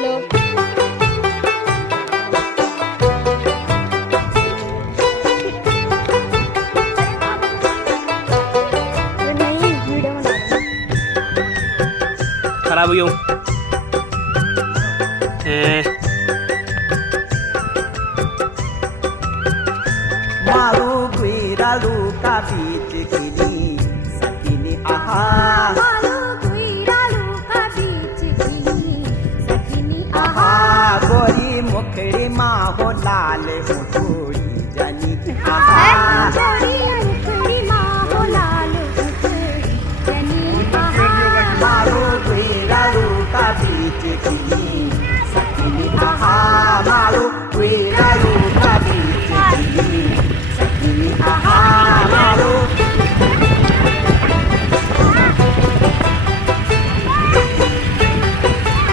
चलो। नहीं वीडियो में खराब हो गया मारू गुईरालू का बीच खिली सकीनी आहा आहा गोरी मुखड़ी माँ हो लाल हो थोड़ी जानी आहा मारू गुईरालू का बीच खिली